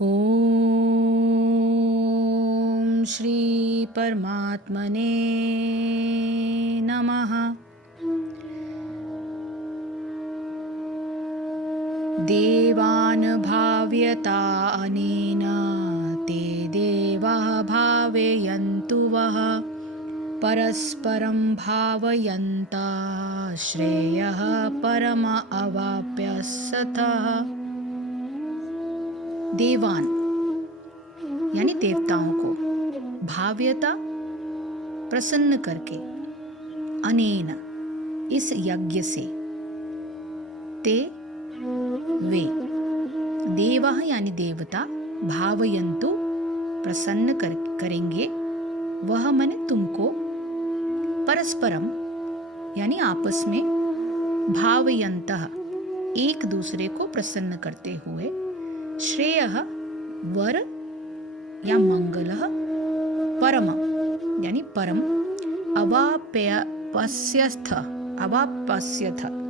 ॐ श्री परमात्मने नमः। देवान् भाव्यता अनेन ते देवाः भावयन्तु वः परस्परं भावयन्तः श्रेयः परम अवाप्य सतः। देवान यानी देवताओं को, भाव्यता प्रसन्न करके, अनेन इस यज्ञ से, ते वे, देवाः यानी देवता, भावयन्तु प्रसन्न करेंगे, वह मन तुमको, परस्परम यानी आपस में, भावयन्तः एक दूसरे को प्रसन्न करते हुए, श्रेयः वर या मंगलः, परम यानी परम, अवाप्यस्थ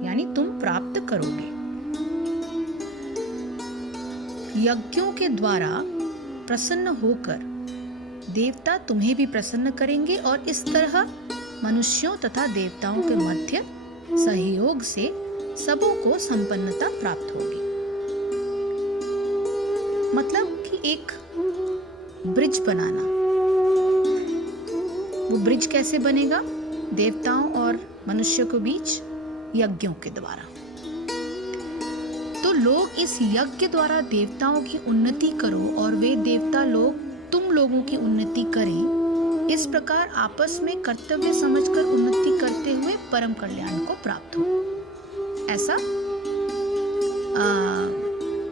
यानी तुम प्राप्त करोगे। यज्ञों के द्वारा प्रसन्न होकर देवता तुम्हें भी प्रसन्न करेंगे और इस तरह मनुष्यों तथा देवताओं के मध्य सहयोग से सबों को संपन्नता प्राप्त होगी। मतलब कि एक ब्रिज बनाना। वो ब्रिज कैसे बनेगा? देवताओं और मनुष्य के बीच यज्ञों के द्वारा। तो लोग इस यज्ञ द्वारा देवताओं की उन्नति करो और वे देवता लोग तुम लोगों की उन्नति करें। इस प्रकार आपस में कर्तव्य समझकर उन्नति करते हुए परम कल्याण को प्राप्त हो, ऐसा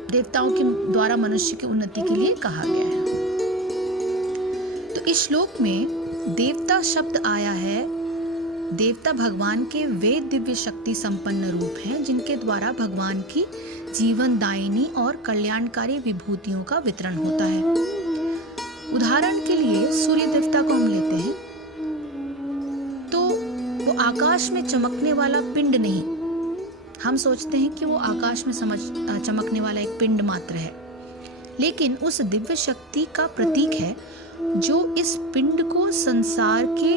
देवताओं के द्वारा मनुष्य की उन्नति के लिए कहा गया है। तो इस श्लोक में देवता शब्द आया है। देवता भगवान के वे दिव्य शक्ति संपन्न रूप हैं जिनके द्वारा भगवान की जीवनदायिनी और कल्याणकारी विभूतियों का वितरण होता है। उदाहरण के लिए सूर्य देवता को हम लेते हैं तो वो आकाश में चमकने वाला पिंड नहीं। हम सोचते हैं कि वो आकाश में चमकने वाला एक पिंड मात्र है, लेकिन उस दिव्य शक्ति का प्रतीक है जो इस पिंड को संसार के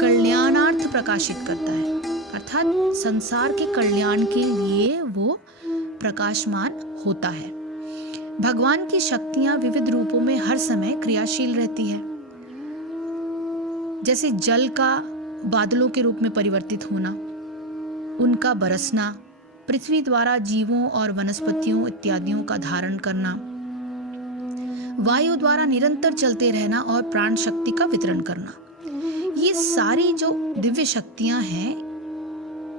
कल्याणार्थ प्रकाशित करता है, अर्थात संसार के कल्याण के लिए वो प्रकाशमान होता है। भगवान की शक्तियां विविध रूपों में हर समय क्रियाशील रहती है, जैसे जल का बादलों के रूप में परिवर्तित होना, उनका बरसना, पृथ्वी द्वारा जीवों और वनस्पतियों इत्यादियों का धारण करना, वायु द्वारा निरंतर चलते रहना और प्राण शक्ति का वितरण करना। ये सारी जो दिव्य शक्तियां हैं,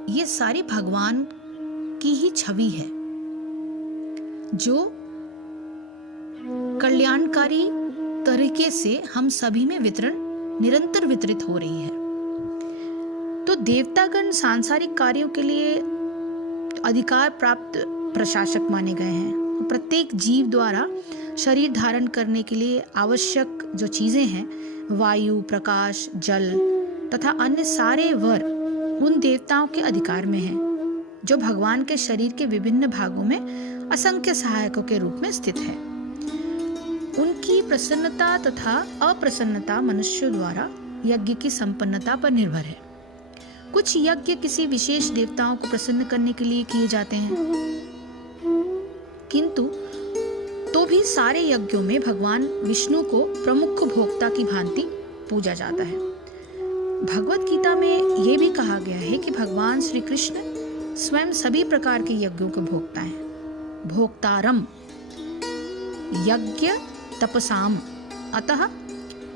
ये सारी भगवान की ही छवि है जो कल्याणकारी तरीके से हम सभी में निरंतर वितरित हो रही है। तो देवतागण सांसारिक कार्यों के लिए अधिकार प्राप्त प्रशासक माने गए हैं। प्रत्येक जीव द्वारा शरीर धारण करने के लिए आवश्यक जो चीजें हैं, वायु, प्रकाश, जल तथा अन्य सारे वर उन देवताओं के अधिकार में हैं, जो भगवान के शरीर के विभिन्न भागों में असंख्य सहायकों के रूप में स्थित है। उनकी प्रसन्नता तथा अप्रसन्नता मनुष्यों द्वारा यज्ञ की संपन्नता पर निर्भर है। कुछ यज्ञ किसी विशेष देवताओं को प्रसन्न करने के लिए किए जाते हैं, किंतु तो भी सारे यज्ञों में भगवान विष्णु को प्रमुख भोक्ता की भांति पूजा जाता है। भगवत गीता में यह भी कहा गया है कि भगवान श्री कृष्ण स्वयं सभी प्रकार के यज्ञों के भोक्ता हैं। भोक्तारम यज्ञ तपसाम, अतः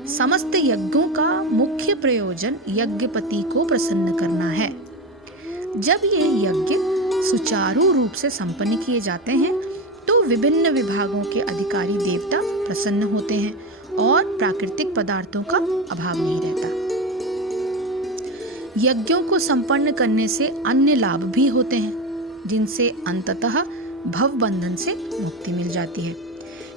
समस्त यज्ञों का मुख्य प्रयोजन यज्ञपति को प्रसन्न करना है। जब ये यज्ञ सुचारू रूप से संपन्न किए जाते हैं तो विभिन्न विभागों के अधिकारी देवता प्रसन्न होते हैं और प्राकृतिक पदार्थों का अभाव नहीं रहता। यज्ञों को संपन्न करने से अन्य लाभ भी होते हैं, जिनसे अंततः भव बंधन से मुक्ति मिल जाती है।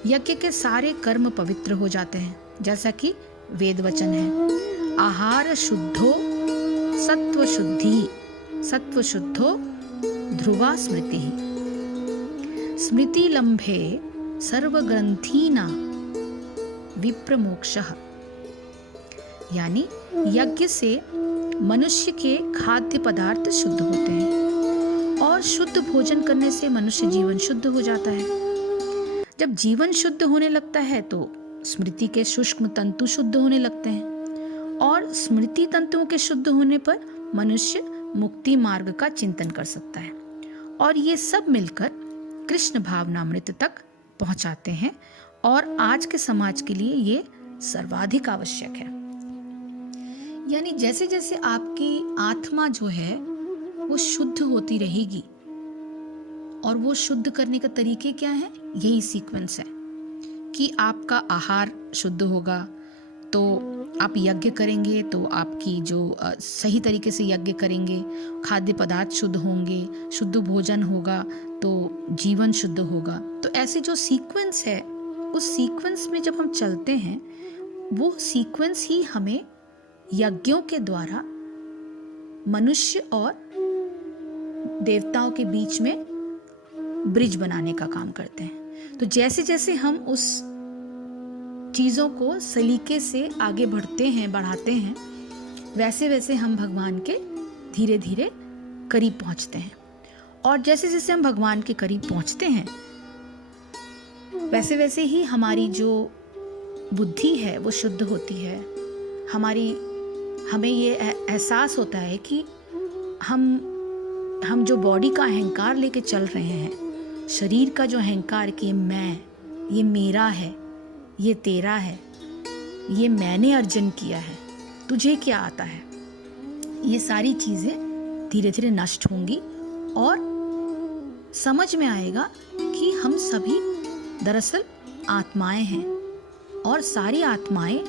यज्ञ के सारे कर्म पवित्र हो जाते हैं, जैसा कि वेद वचन है, आहार शुद्धो सत्व शुद्धि, सत्व शुद्धो ध्रुवा स्मृति, स्मृति लंभे सर्वग्रंथीना विप्रमोक्षः, यानी यज्ञ से मनुष्य के खाद्य पदार्थ शुद्ध होते हैं और शुद्ध भोजन करने से मनुष्य जीवन शुद्ध हो जाता है। जब जीवन शुद्ध होने लगता है तो स्मृति के सूक्ष्म तंतु शुद्ध होने लगते हैं और स्मृति तंतुओं के शुद्ध होने पर मनुष्य मुक्ति मार्ग का चिंतन कर सकता है और ये सब मिलकर कृष्ण भावनामृत तक पहुंचाते हैं और आज के समाज के लिए ये सर्वाधिक आवश्यक है। यानी जैसे जैसे आपकी आत्मा जो है वो शुद्ध होती रहेगी, और वो शुद्ध करने का तरीके क्या है, यही सीक्वेंस है कि आपका आहार शुद्ध होगा तो आप यज्ञ करेंगे, तो आपकी जो सही तरीके से यज्ञ करेंगे, खाद्य पदार्थ शुद्ध होंगे, शुद्ध भोजन होगा तो जीवन शुद्ध होगा। तो ऐसे जो सीक्वेंस है, उस सीक्वेंस में जब हम चलते हैं, वो सीक्वेंस ही हमें यज्ञों के द्वारा मनुष्य और देवताओं के बीच में ब्रिज बनाने का काम करते हैं। तो जैसे जैसे हम उस चीज़ों को सलीके से आगे बढ़ाते हैं, वैसे वैसे हम भगवान के धीरे धीरे करीब पहुंचते हैं। और जैसे जैसे हम भगवान के करीब पहुंचते हैं, वैसे वैसे ही हमारी जो बुद्धि है वो शुद्ध होती है। हमें ये एहसास होता है कि हम जो बॉडी का अहंकार लेके चल रहे हैं, शरीर का जो अहंकार कि मैं, ये मेरा है, ये तेरा है, ये मैंने अर्जन किया है, तुझे क्या आता है, ये सारी चीज़ें धीरे धीरे नष्ट होंगी और समझ में आएगा कि हम सभी दरअसल आत्माएं हैं और सारी आत्माएं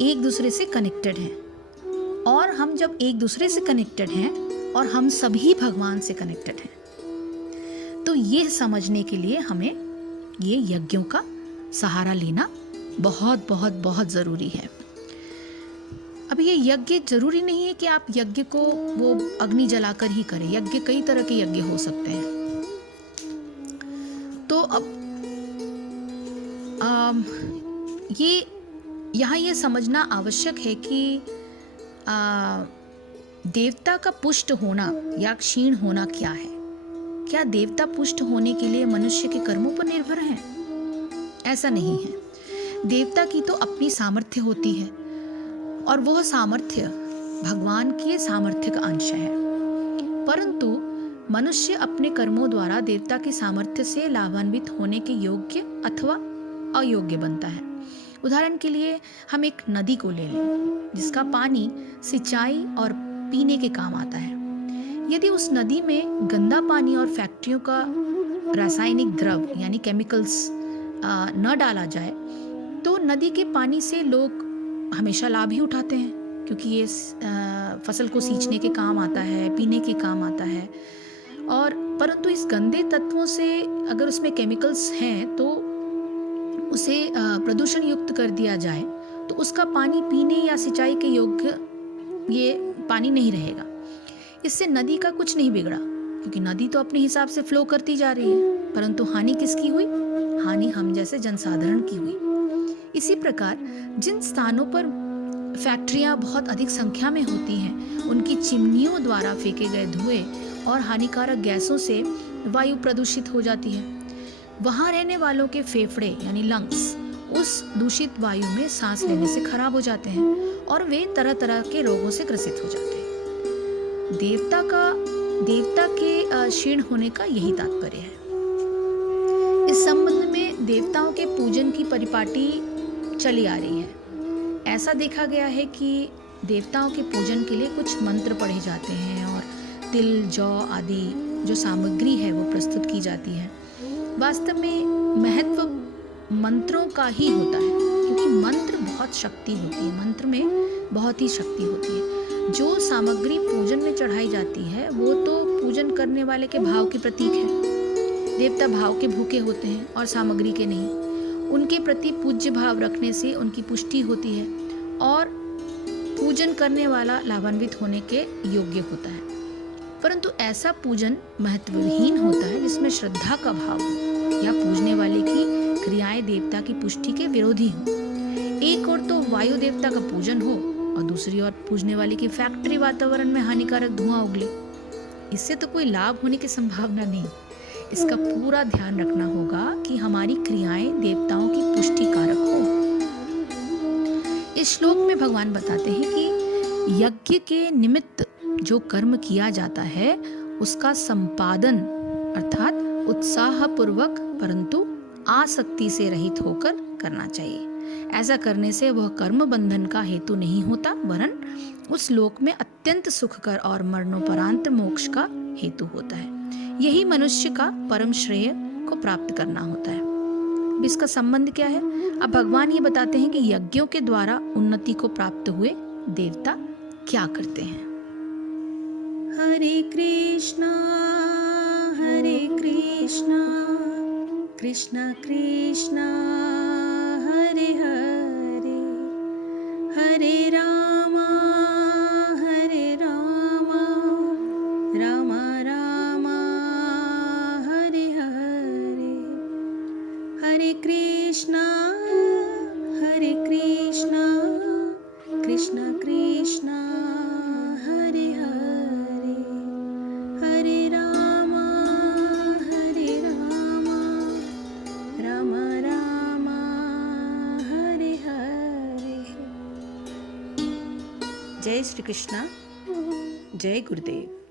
एक दूसरे से कनेक्टेड हैं। और हम जब एक दूसरे से कनेक्टेड हैं और हम सभी भगवान से कनेक्टेड हैं, तो ये समझने के लिए हमें ये यज्ञों का सहारा लेना बहुत बहुत बहुत ज़रूरी है। अब ये यज्ञ जरूरी नहीं है कि आप यज्ञ को वो अग्नि जलाकर ही करें। यज्ञ कई तरह के यज्ञ हो सकते हैं। तो अब यहाँ ये समझना आवश्यक है कि देवता का पुष्ट होना या क्षीण होना क्या है। क्या देवता पुष्ट होने के लिए मनुष्य के कर्मों पर निर्भर हैं? ऐसा नहीं है। देवता की तो अपनी सामर्थ्य होती है और वह सामर्थ्य भगवान के सामर्थ्य का अंश है, परंतु मनुष्य अपने कर्मों द्वारा देवता की सामर्थ्य से लाभान्वित होने के योग्य अथवा अयोग्य बनता है। उदाहरण के लिए हम एक नदी को ले लें जिसका पानी सिंचाई और पीने के काम आता है। यदि उस नदी में गंदा पानी और फैक्ट्रियों का रासायनिक द्रव यानी केमिकल्स न डाला जाए तो नदी के पानी से लोग हमेशा लाभ ही उठाते हैं, क्योंकि ये फसल को सींचने के काम आता है, पीने के काम आता है। और परंतु इस गंदे तत्वों से अगर उसमें केमिकल्स हैं तो उसे प्रदूषण युक्त कर दिया जाए तो उसका पानी पीने या सिंचाई के योग्य ये पानी नहीं रहेगा। इससे नदी का कुछ नहीं बिगड़ा, क्योंकि नदी तो अपने हिसाब से फ्लो करती जा रही है, परंतु हानि किसकी हुई? हानि हम जैसे जनसाधारण की हुई। इसी प्रकार जिन स्थानों पर फैक्ट्रियां बहुत अधिक संख्या में होती हैं, उनकी चिमनियों द्वारा फेंके गए धुएं और हानिकारक गैसों से वायु प्रदूषित हो जाती है। वहां रहने वालों के फेफड़े यानी लंग्स उस दूषित वायु में सांस लेने से खराब हो जाते हैं और वे तरह तरह के रोगों से ग्रसित हो जाते हैं। देवता के क्षीण होने का यही तात्पर्य है। इस संबंध में देवताओं के पूजन की परिपाटी चली आ रही है। ऐसा देखा गया है कि देवताओं के पूजन के लिए कुछ मंत्र पढ़े जाते हैं और तिल, जौ आदि जो सामग्री है वो प्रस्तुत की जाती है। वास्तव में महत्व मंत्रों का ही होता है, क्योंकि मंत्र बहुत शक्ति होती है, मंत्र में बहुत ही शक्ति होती है। जो सामग्री पूजन में चढ़ाई जाती है वो तो पूजन करने वाले के भाव के प्रतीक है। देवता भाव के भूखे होते हैं और सामग्री के नहीं। उनके प्रति पूज्य भाव रखने से उनकी पुष्टि होती है और पूजन करने वाला लाभान्वित होने के योग्य होता है। परंतु ऐसा पूजन महत्वहीन होता है जिसमें श्रद्धा का भाव हो या पूजने वाले की क्रियाएं देवता की पुष्टि के विरोधी हों। एक और तो वायु देवता का पूजन हो और दूसरी ओर पूजने वाले की फैक्ट्री वातावरण में हानिकारक धुआं उगले। इससे तो कोई लाभ होने की संभावना नहीं। इसका पूरा ध्यान रखना होगा कि हमारी क्रियाएं देवताओं की पुष्टि कारक हो। इस श्लोक में भगवान बताते हैं कि यज्ञ के निमित्त जो कर्म किया जाता है उसका संपादन अर्थात उत्साहपूर्वक परंतु आसक्ति से रहित होकर करना चाहिए। ऐसा करने से वह कर्म बंधन का हेतु नहीं होता, वरन उस लोक में अत्यंत सुखकर और मरणोपरांत मोक्ष का हेतु होता है। यही मनुष्य का परम श्रेय को प्राप्त करना होता है। इसका संबंध क्या है? अब भगवान ये बताते हैं कि यज्ञों के द्वारा उन्नति को प्राप्त हुए देवता क्या करते हैं। हरे कृष्णा कृष्णा कृष्णा हरे हरे, हरे रामा रामा रामा हरे हरे, हरे कृष्णा कृष्णा कृष्णा हरे हरे, हरे रामा रामा रामा हरे हरे। जय श्री कृष्णा, जय गुरुदेव।